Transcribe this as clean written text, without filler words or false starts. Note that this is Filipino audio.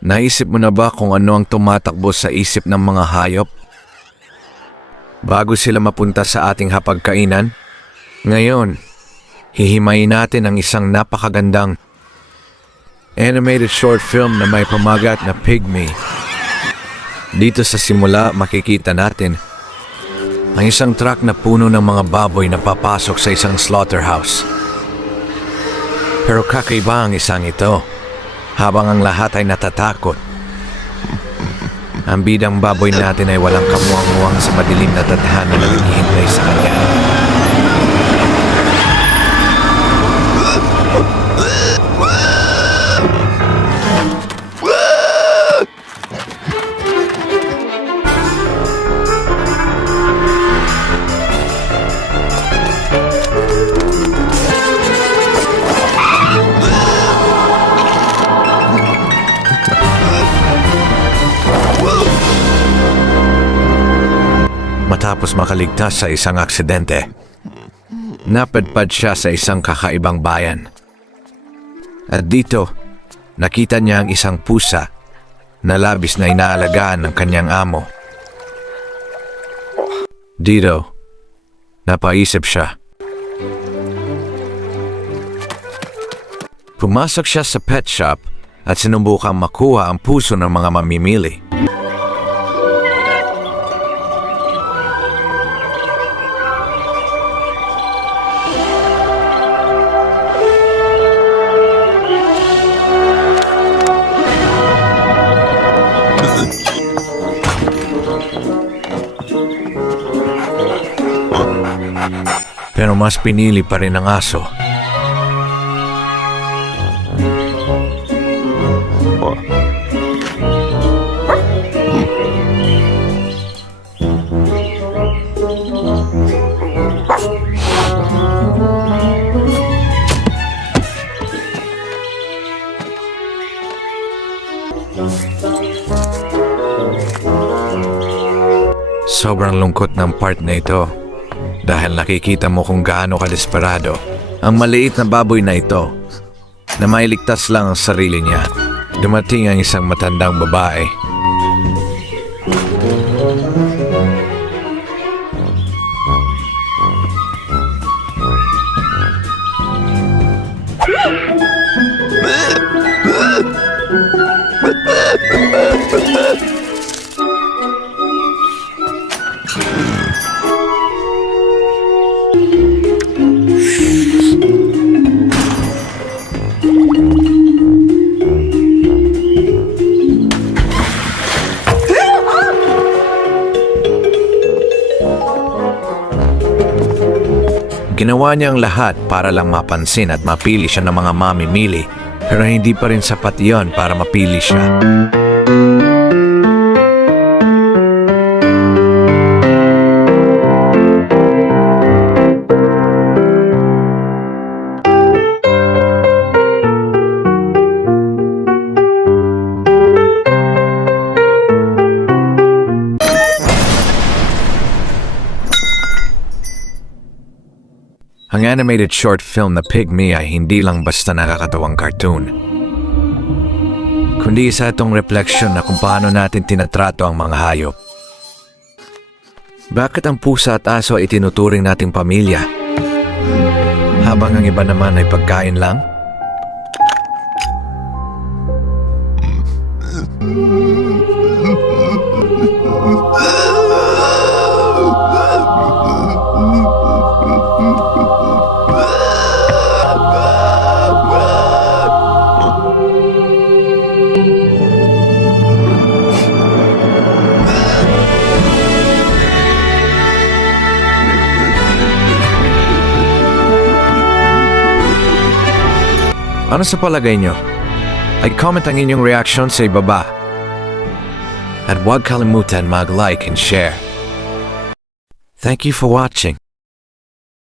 Naisip mo na ba kung ano ang tumatakbo sa isip ng mga hayop? Bago sila mapunta sa ating hapagkainan, ngayon, hihimayin natin ang isang napakagandang animated short film na may pamagat na Pygmy. Dito sa simula makikita natin ang isang truck na puno ng mga baboy na papasok sa isang slaughterhouse. Pero kakaiba ang isang ito. Habang ang lahat ay natatakot, ang bidang baboy natin ay walang kamuang-muang sa madilim na tadhana na naghihintay sa kanya. Matapos makaligtas sa isang aksidente, napadpad siya sa isang kakaibang bayan. At dito, nakita niya ang isang pusa na labis na inaalagaan ng kanyang amo. Dito, napaisip siya. Pumasok siya sa pet shop at sinubukang makuha ang puso ng mga mamimili. Pero mas pinili pa rin ang aso. Sobrang lungkot ng part na ito. Dahil nakikita mo kung gaano kadesperado ang maliit na baboy na ito na mailigtas lang ang sarili niya. Dumating ang isang matandang babae. Ginawa niya ang lahat para lang mapansin at mapili siya ng mga mamimili, pero hindi pa rin sapat iyon para mapili siya. Ang animated short film na Pygmy ay hindi lang basta nakakatawang cartoon, kundi isa itong refleksyon na kung paano natin tinatrato ang mga hayop. Bakit ang pusa at aso ay tinuturing nating pamilya, habang ang iba naman ay pagkain lang? Ano sa palagay nyo? Ay comment ang inyong reaction sa ibaba. At huwag kalimutan mag-like and share. Thank you for watching.